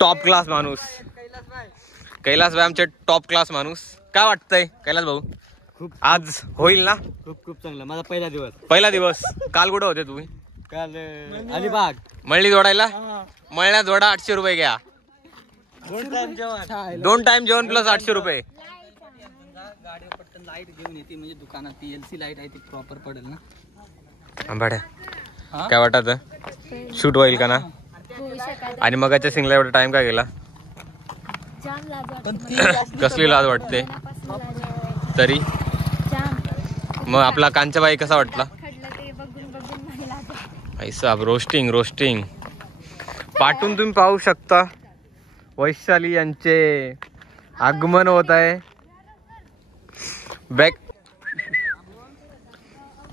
Top class माणूस कैलास भाई, आमचे टॉप क्लास माणूस. काय वाटतंय कैलास भाऊ? खूप आज होईल ना? खूप चांगलं. माझा पहिला दिवस. काल कुठं होते तुम्ही? काल अलिबाग मळली जोडायला. मळण्या जोडा 800 रुपये घ्या. 2 टाइम जेवण प्लस 800 रुपये. गाडीवर पटकन लाईट घेऊन येते, म्हणजे दुकानात ती LC लाईट आहे ती प्रॉपर पडेल ना. आंबाड्या काय वाटत शूट होईल का ना? आणि मगाच्या सिंगला एवढा टाइम काय गेला? कसली लाज वाटते तरी. मग आपला कांचाबाई कसा वाटला? साहेब रोस्टिंग पाठून तुम्ही पाहू शकता. वैशाली यांचे आगमन होत आहे. बॅक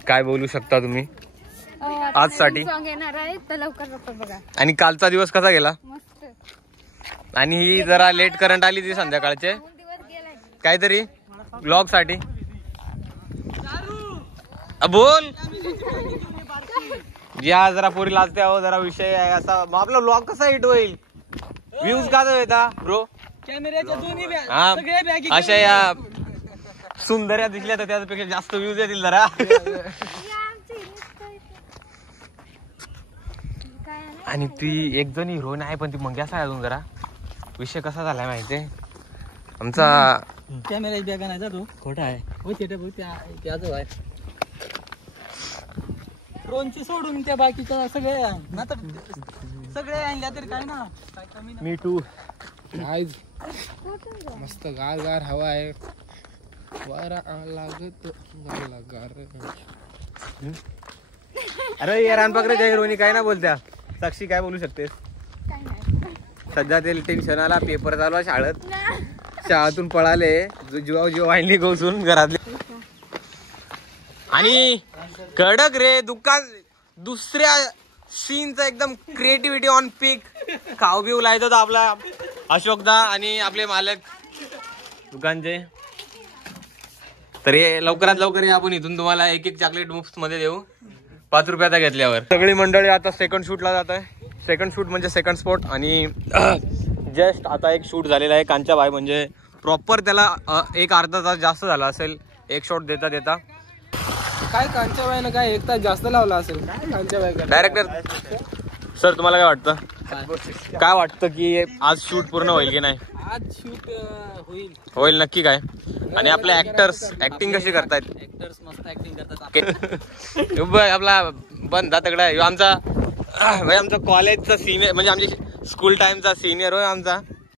काय बोलू शकता तुम्ही आज साठी? आणि कालचा दिवस कसा गेला? आणि ही जरा लेट करंट आली ती संध्याकाळचे काहीतरी ब्लॉग साठी. बोल या जरा पोरी लाजते आहो, जरा विषय आहे असा. मग आपला ब्लॉग कसा हिट होईल? व्ह्यूज का येता ब्रो? हा अशा या सुंदर्या दिसल्या तर त्यापेक्षा जास्त व्ह्यूज येतील जरा. आणि ती एक जण हिरोईन आहे पण ती मंग्यास आहे अजून. जरा विषय कसा झालाय माहितीये आमचा? कॅमेरा बॅग आणायचा तो खोटा आहे. ड्रोनची सोडून त्या बाकीच्या सगळे आणल्या तरी काय ना. मी टू आज मस्त गार हवा आहे. वारा लागत गार. अरे यार पकडे त्या हिरोईनी काय ना बोलत्या. साक्षी काय बोलू शकतेस? सध्या ते टेन्शन आला, पेपर चालू आहे शाळेतून पळाले जीव वाहिली गोसून घरातले. आणि कडक रे दुकान दुसऱ्या सीनचा एकदम क्रिएटिव्हिटी ऑन पीक. खाऊ बिऊ लायचा तर आपला अशोकदा आणि आपले मालक दुकानचे. तर लवकरात लवकर आपण इथून तुम्हाला एक चॉकलेट मुफ्त मध्ये देऊ 5 रुपयाचा घेतल्यावर. सगळी मंडळी आता सेकंड शूटला जात आहे. सेकंड शूट म्हणजे सेकंड स्पॉट. आणि जस्ट आता एक शूट झालेला आहे कांचाबाई, म्हणजे प्रॉपर त्याला एक अर्धा तास जास्त झाला असेल एक शॉट देता देता. काय कांचाबाईनं काय 1 तास जास्त लावला असेल काय कांचाबाई? डायरेक्टर सर तुम्हाला काय वाटतं? काय वाटतं की आज शूट पूर्ण होईल की नाही? आज शूट होईल नक्की काय? आणि आपले ऍक्टर्स ऍक्टिंग कशी करतायत? ऍक्टर्स मस्त ऍक्टिंग करतात. आपला बंद तगडा आमचा कॉलेजचा सिनियर, म्हणजे आमच्या स्कूल टाइमचा सिनियर होय आमचा.